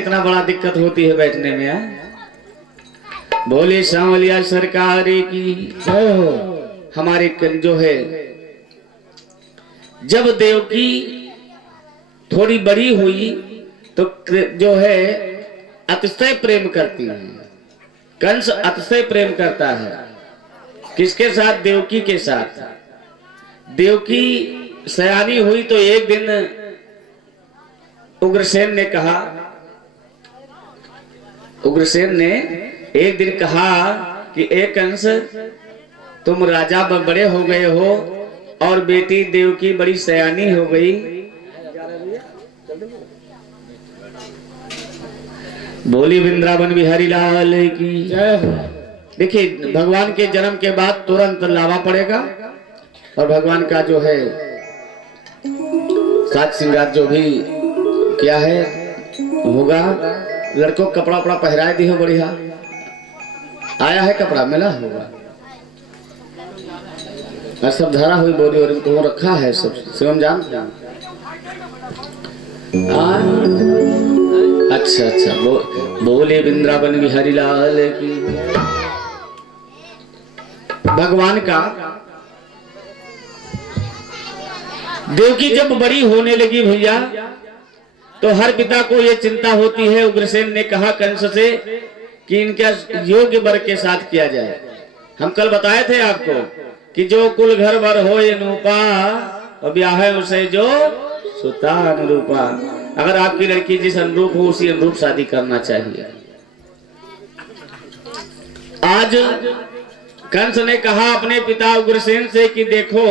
इतना बड़ा दिक्कत होती है बैठने में। बोले सांवलिया सरकार की जय हो। हमारे जो है जब देवकी थोड़ी बड़ी हुई तो जो है अतिशय प्रेम करती है। कंस अतिशय प्रेम करता है किसके साथ? देवकी के साथ। देवकी सयानी हुई तो एक दिन उग्रसेन ने एक दिन कहा कि एक कंस तुम राजा बड़े हो गए हो और बेटी देवकी बड़ी सयानी हो गई। बोली वृंदावन बिहारी लाल की जय हो। देखिए भगवान के जन्म के बाद तुरंत लावा पड़ेगा और भगवान का जो है साज श्रृंगार जो भी क्या है होगा। लड़कों कपड़ा उपड़ा पहराए दी हो बढ़िया आया है कपड़ा मिला होगा और सब धरा हुई बोली और तो रखा है सब शिवम जान। अच्छा बोले वृंदावन बिहारी लाल की। भगवान का देवकी जब बड़ी होने लगी भैया तो हर पिता को ये चिंता होती है। उग्रसेन ने कहा कंस से कि इनका योग्य वर के साथ किया जाए। हम कल बताए थे आपको कि जो कुल घर वर हो अनुपा और ब्याह है उसे जो सुता अनुरूपा। अगर आपकी लड़की जिस अनुरूप हो उसी अनुरूप शादी करना चाहिए। आज कंस ने कहा अपने पिता उग्रसेन से कि देखो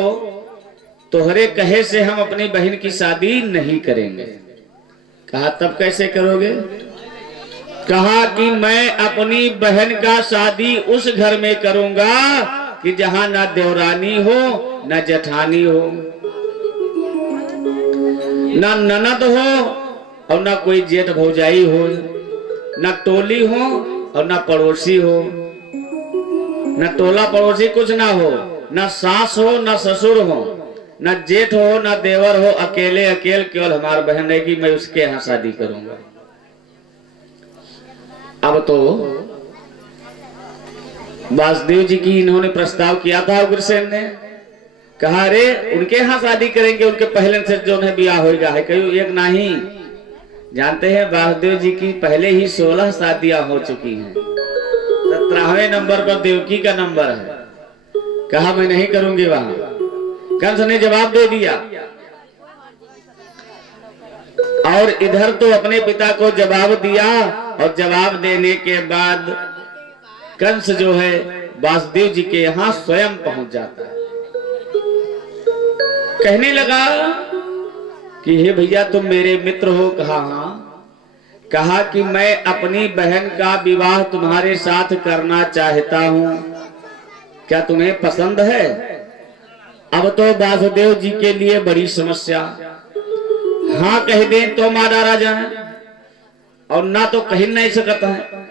तोहरे कहे से हम अपनी बहन की शादी नहीं करेंगे। कहा तब कैसे करोगे? कहा कि मैं अपनी बहन का शादी उस घर में करूंगा कि जहां ना देवरानी हो ना जेठानी हो ना ननद हो और ना कोई जेठ भौजाई हो ना टोली हो और ना पड़ोसी हो ना टोला पड़ोसी कुछ ना हो ना सास हो ना ससुर हो ना जेठ हो ना देवर हो। अकेले केवल हमारी बहन रहेगी मैं उसके यहाँ शादी करूंगा। अब तो वासुदेव जी की इन्होंने प्रस्ताव किया था उग्रसेन ने। कहा रे उनके यहाँ शादी करेंगे उनके पहले से जो है ब्याह होगा है कहीं एक नहीं। जानते हैं वासुदेव जी की पहले ही 16 शादियां हो चुकी हैं। 17वें नंबर पर देवकी का नंबर है। कहा मैं नहीं करूंगी वहां। कंस ने जवाब दे दिया और इधर तो अपने पिता को जवाब दिया और जवाब देने के बाद कंस जो है वासुदेव जी के यहाँ स्वयं पहुंच जाता है। कहने लगा कि हे भैया तुम मेरे मित्र हो। कहा हाँ। कहा कि मैं अपनी बहन का विवाह तुम्हारे साथ करना चाहता हूं, क्या तुम्हें पसंद है? अब तो वासुदेव जी के लिए बड़ी समस्या। हाँ कह दें तो मारा राजा है और ना तो कह नहीं सकता है।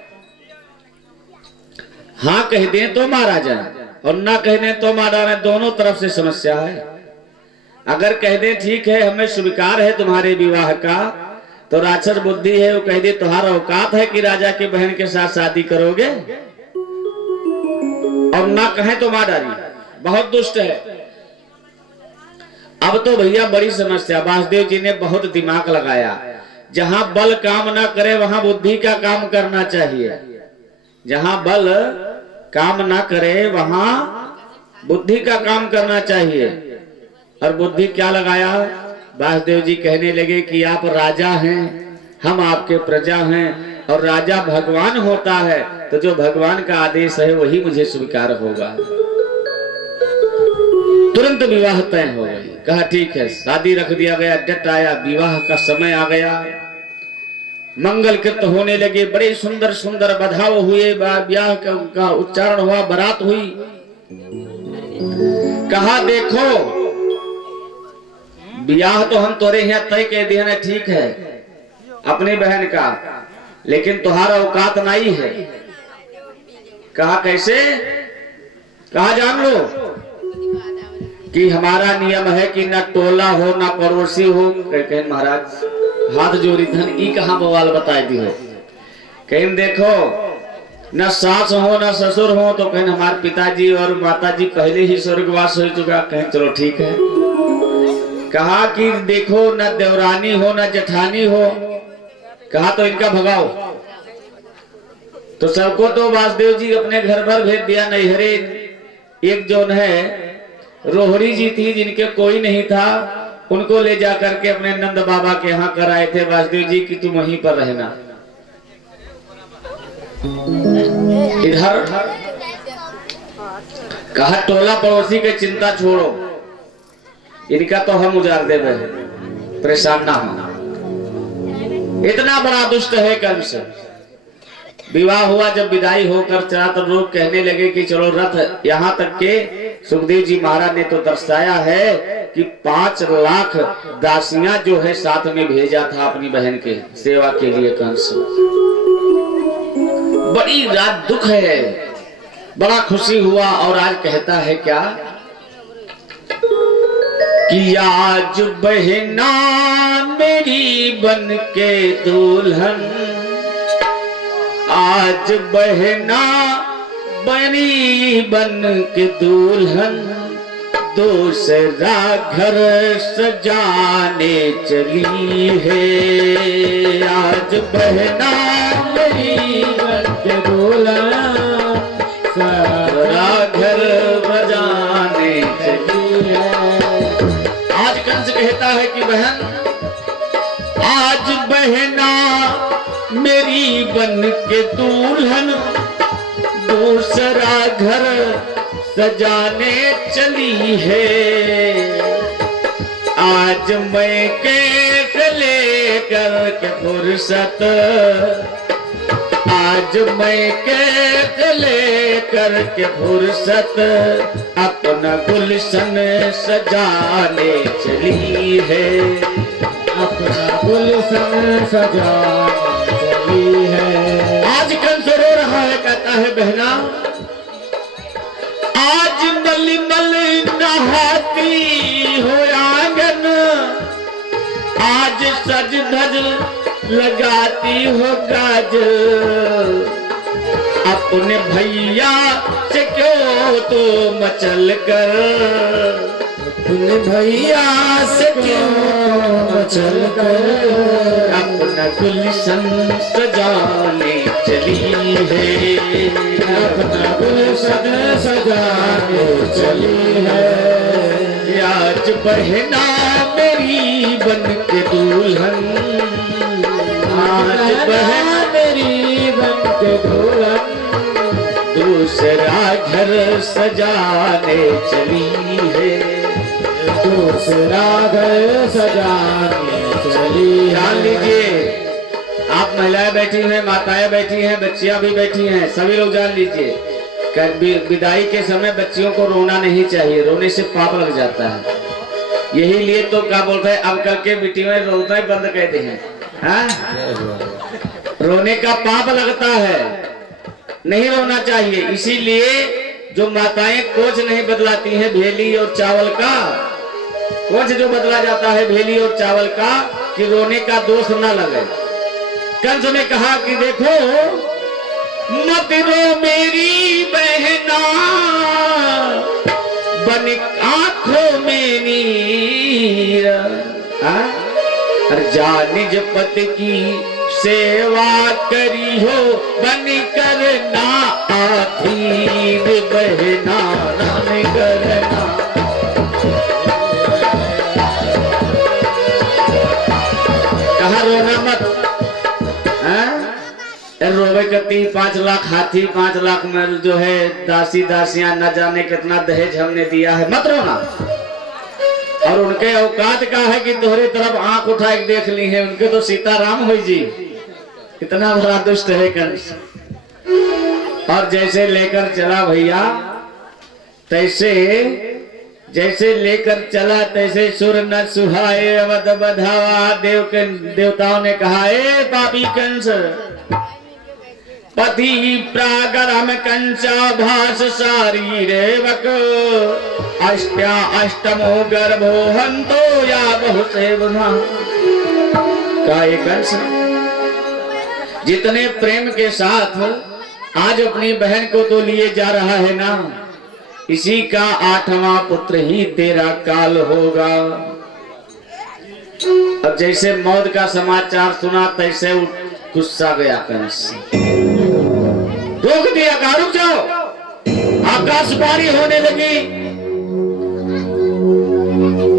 हाँ कह दें तो मारा जाए और ना कह दें तो मारा जाए। दोनों तरफ से समस्या है। अगर कह दें ठीक है हमें स्वीकार है तुम्हारे विवाह का तो राक्षस बुद्धि है वो कह दे तुम्हारा औकात है कि राजा के बहन के साथ शादी करोगे। और ना कहे तो मार डाली बहुत दुष्ट है। अब तो भैया बड़ी समस्या। वासुदेव जी ने बहुत दिमाग लगाया। जहां बल काम ना करे वहां बुद्धि का काम करना चाहिए। जहां बल काम ना करे वहां बुद्धि का काम करना चाहिए। और बुद्धि क्या लगाया? वासुदेव जी कहने लगे कि आप राजा हैं हम आपके प्रजा हैं और राजा भगवान होता है तो जो भगवान का आदेश है वही मुझे स्वीकार होगा। तुरंत विवाह तय हो गई। कहा ठीक है शादी रख दिया गया। डेट आया विवाह का समय आ गया। मंगल कृत होने लगे। बड़े सुंदर सुंदर बधाव हुए। ब्याह का उच्चारण हुआ बारात हुई। कहा देखो ब्याह तो हम तोरे यहाँ तय कह दिया ठीक है अपनी बहन का लेकिन तुम्हारा औकात नहीं है। कहा कैसे? कहा जान लो कि हमारा नियम है कि ना टोला हो ना पड़ोसी हो। कहे महाराज हाथ जोड़ी धन ई कहाँ बवाल बताई दी हो। कहीं देखो न सास हो न ससुर हो तो कहीं हमारे पिताजी और माताजी पहले ही स्वर्गवास हो चुका, कहीं चलो ठीक है। कहा कि देखो न देवरानी हो न जेठानी हो, कहा तो इनका भगाओ। तो सबको तो वासुदेव जी अपने घर पर भेज दिया। नैहरे एक जोन है रोहरी जी थी जिनके कोई नहीं था, उनको ले जा करके अपने नंद बाबा के यहाँ कराए थे वासुदेव जी की तुम वहीं पर रहना। इधर कहा टोला पड़ोसी के चिंता छोड़ो, इनका तो हम उजाड़ दे रहे, परेशान ना हो। इतना बड़ा दुष्ट है कंस। विवाह हुआ, जब विदाई होकर चला तब लोग कहने लगे कि चलो रथ, यहाँ तक के सुखदेव जी महाराज ने तो दर्शाया है कि 5 लाख दासियां जो है साथ में भेजा था अपनी बहन के सेवा के लिए कंस। बड़ी रात दुख है, बड़ा खुशी हुआ। और आज कहता है क्या कि आज बहना मेरी बन के दुल्हन, आज बहना बनी बन के दुल्हन, दूसरा घर सजाने चली है। आज बहना मेरी बन के दुल्हन, दूसरा घर बजाने चली है। आज कंस कहता है कि बहन, आज बहना मेरी बन के दुल्हन, दूसरा घर सजाने चली है। आज मैं केक लेकर के फुर्सत, आज मैं केक लेकर के फुर्सत, अपना गुलशन सजाने चली है। अपना गुलशन सजाने चली है। आज कंस रो रहा है, कहता है बहना आज मलमल नहाती हो आंगन, आज सज धज लगाती हो गाज, अपने भैया से क्यों तो मचल कर, अपने भैया से क्यों मचल कर, अपना गुलशन सजाने चली है। अपना गुलशन सजाने चली है। आज बहना मेरी बन के दुल्हन, आज बहना मेरी बन के दुल्हन, दूसरा घर सजाने चली है। दूसरा घर सजाने चली। जान लीजिए, आप महिलाएं बैठी हैं, माताएं बैठी हैं, बच्चियां भी बैठी हैं, सभी लोग जान लीजिए विदाई के समय बच्चियों को रोना नहीं चाहिए, रोने से पाप लग जाता है। यही लिए तो क्या बोलते हैं, अब करके बेटी में रोना ही बंद कहते हैं। हाँ? रोने का पाप लगता है, नहीं रोना चाहिए। इसीलिए जो माताएं कोच नहीं बदलाती हैं भेली और चावल का, कोच जो बदला जाता है भेली और चावल का, कि रोने का दोष ना लगे। कंस ने कहा कि देखो मत रो मेरी बहना, बन आंखों में नीर, जा निज पति की सेवा करी हो, बन करना आखिर बहना राम करना। कहा रोना मत, रोवे करती 5 लाख हाथी 5 लाख में जो है दासी दासियां, न जाने कितना दहेज हमने दिया है, मत रोना। और उनके औकात का है कि तोहरे तरफ आंख उठा के देख ली है, उनके तो सीताराम हुई जी। कितना बड़ा दुष्ट है कंस। और जैसे लेकर चला भैया, तैसे जैसे लेकर चला तैसे सुर न सुहाए अवध बधावा। देवताओं ने कहा, ए पापी कंस, पति प्रागरम कंसा भास सारी रेवक, अष्टमो गर्भो हंतो या बहु से बुधा। का एक अंश जितने प्रेम के साथ आज अपनी बहन को तो लिए जा रहा है ना, इसी का 8वां पुत्र ही तेरा काल होगा। अब जैसे मौत का समाचार सुना तैसे गुस्सा गया कंस, रोक दिया, कहा रुक जाओ। आकाशवाणी होने लगी।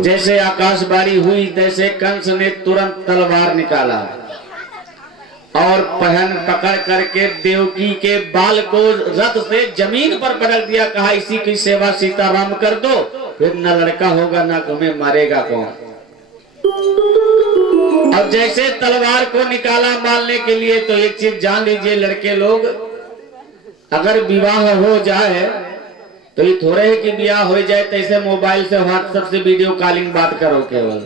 जैसे आकाशवाणी हुई तैसे कंस ने तुरंत तलवार निकाला और पहन पकड़ करके देवकी के बाल को रथ से जमीन पर पटक दिया। कहा इसी की सेवा सीताराम कर दो, फिर न लड़का होगा ना तुम्हें मारेगा कौन। अब जैसे तलवार को निकाला मारने के लिए, तो एक चीज जान लीजिए लड़के लोग, अगर विवाह हो जाए तो ये थोड़े है कि ब्याह हो जाए तैसे मोबाइल से व्हाट्सएप से वीडियो कॉलिंग बात करो। केवल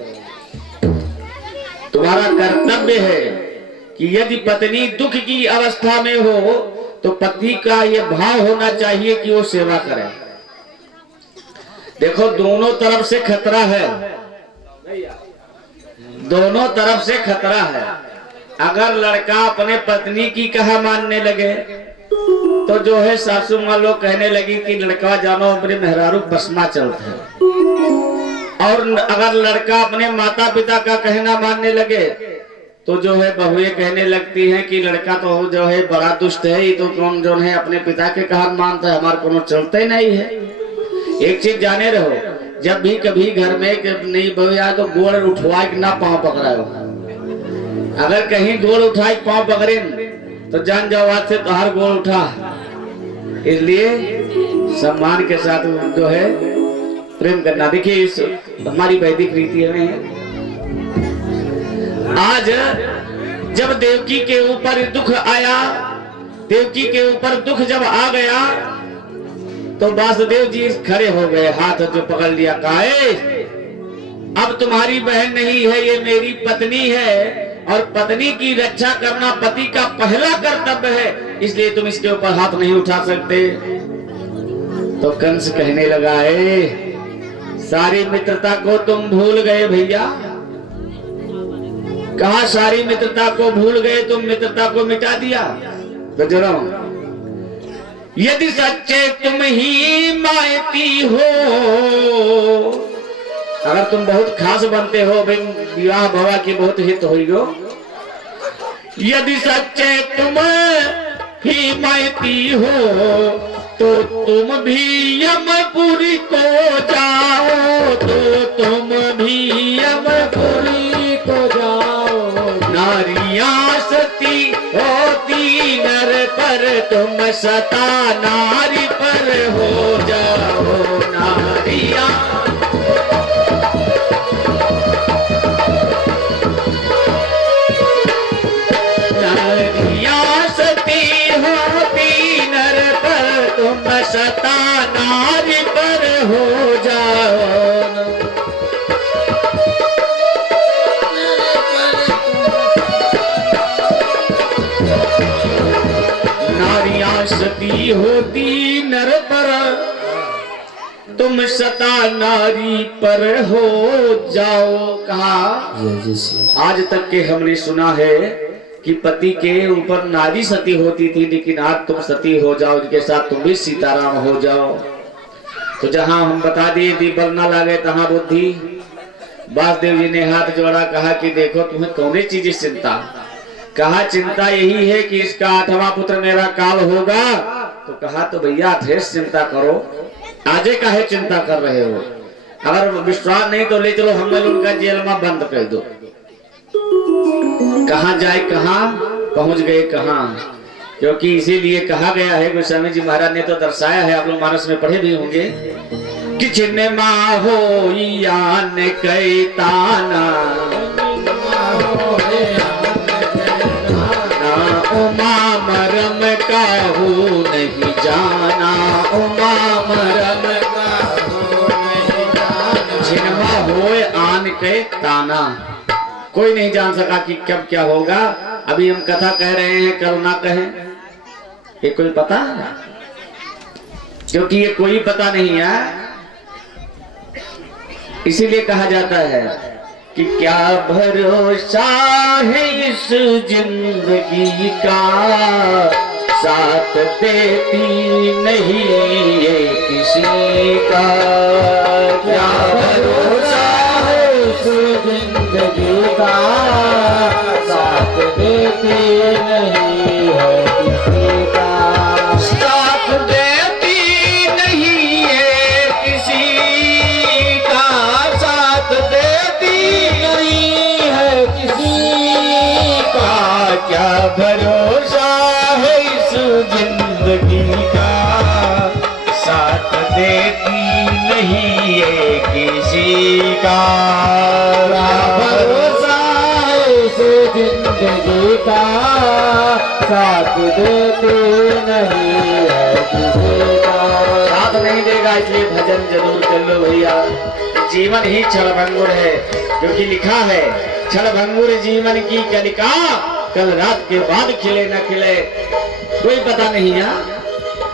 तुम्हारा कर्तव्य है कि यदि पत्नी दुख की अवस्था में हो तो पति का यह भाव होना चाहिए कि वो सेवा करे। देखो दोनों तरफ से खतरा है, दोनों तरफ से खतरा है। अगर लड़का अपने पत्नी की कहा मानने लगे तो जो है सासू माँ लोग कहने लगी कि लड़का जानो अपने मेहरारू बसमा चलता है। और अगर लड़का अपने माता पिता का कहना मानने लगे तो जो है बहुएं कहने लगती हैं कि लड़का तो जो है बड़ा दुष्ट है, ये तो कौन जो है अपने पिता के कहा मानता है, हमारे को चलते ही नहीं है। एक चीज जाने रहो, जब भी कभी घर में नहीं बहू आए तो गोड़ उठवा के ना पाँव पकड़ाओ। अगर कहीं गोड़ उठाए पाँव पकड़े तो जान जाओ आज से तो हर गोड़ उठा। इसलिए सम्मान के साथ जो है प्रेम करना। देखिए इस हमारी वैदिक रीति में आज जब देवकी के ऊपर दुख आया, देवकी के ऊपर दुख जब आ गया तो वासुदेव जी खड़े हो गए, हाथ जो पकड़ लिया, कहा अब तुम्हारी बहन नहीं है, ये मेरी पत्नी है और पत्नी की रक्षा करना पति का पहला कर्तव्य है, इसलिए तुम इसके ऊपर हाथ नहीं उठा सकते। तो कंस कहने लगा सारी मित्रता को तुम भूल गए भैया। कहा सारी मित्रता को भूल गए, तुम मित्रता को मिटा दिया। तो जरा यदि सच्चे तुम ही मायती हो, अगर तुम बहुत खास बनते हो, भाई विवाह भवा की बहुत हित हुई हो, यदि सच्चे तुम ही मायती हो तो तुम भी यमपुरी को जाओ, तो तुम भी यमपुरी को जाओ। नारियां सती होती नर पर, तुम सता नारी पर हो जाओ। नारियां सता नारी पर हो जाओ। नारियां सती होती नर पर, तुम सता नारी पर हो जाओ। कहा आज तक के हमने सुना है कि पति के ऊपर नारी सती होती थी, लेकिन आज तुम सती हो जाओ, उनके साथ तुम भी सीताराम हो जाओ। तो जहां हम बता दिए बल ना लागे तहां बुद्धि। वासुदेव जी ने हाथ जोड़ा, कहा कि देखो तुम्हें कौन चीज चिंता। कहा चिंता यही है कि इसका 8वां पुत्र मेरा काल होगा। तो कहा तो भैया ठेस चिंता करो, आजे काहे चिंता कर रहे हो। अगर विश्वास नहीं तो ले चलो, हम लोग उनका जेल में बंद कर दो। कहां जाए, कहां पहुंच गए, कहां। क्योंकि इसीलिए कहा गया है, गोस्वामी जी महाराज ने तो दर्शाया है, आप लोग मानस में पढ़े भी होंगे कि छिन्नमा हो यान कई ताना, उमा मरम काहू नहीं जाना, उमा मरम काहू नहीं जाना। छिन्नमा हो आन के ताना, कोई नहीं जान सका कि कब क्या होगा। अभी हम कथा कह रहे हैं, कल ना कहें, ये कोई पता है? क्योंकि ये कोई पता नहीं है, इसीलिए कहा जाता है कि क्या भरोसा है इस जिंदगी का, साथ देती नहीं ये किसी का। क्या भरोसा है इस जिंदगी का, साथ देती नहीं है किसी का। साथ देती नहीं है किसी का, साथ देती नहीं है किसी का। क्या भरोसा है इस जिंदगी का, साथ देती नहीं है किसी का। क्या भरोसा है इस जिंदगी का, साथ देती नहीं है किसी का। साथ नहीं देगा इसलिए भजन जरूर कर लो भैया। जीवन ही क्षणभंगुर है, क्योंकि लिखा है क्षणभंगुर जीवन की कलिका, कल रात के बाद खिले न खिले कोई पता नहीं है।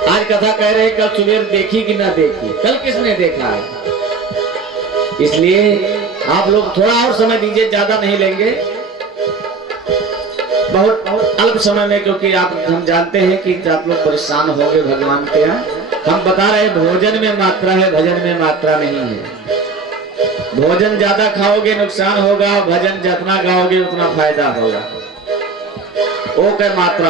आज कथा कह रहे कल सुबह देखी कि ना देखी, कल किसने देखा है। इसलिए आप लोग थोड़ा और समय दीजिए, ज्यादा नहीं लेंगे, बहुत अल्प समय में, क्योंकि हम जानते हैं कि आप लोग परेशान होंगे भगवान के यहाँ। हम बता रहे भोजन में मात्रा है, भजन में मात्रा नहीं है। भोजन ज्यादा खाओगे नुकसान होगा, भजन जितना गाओगे उतना फायदा होगा। वो क्या मात्रा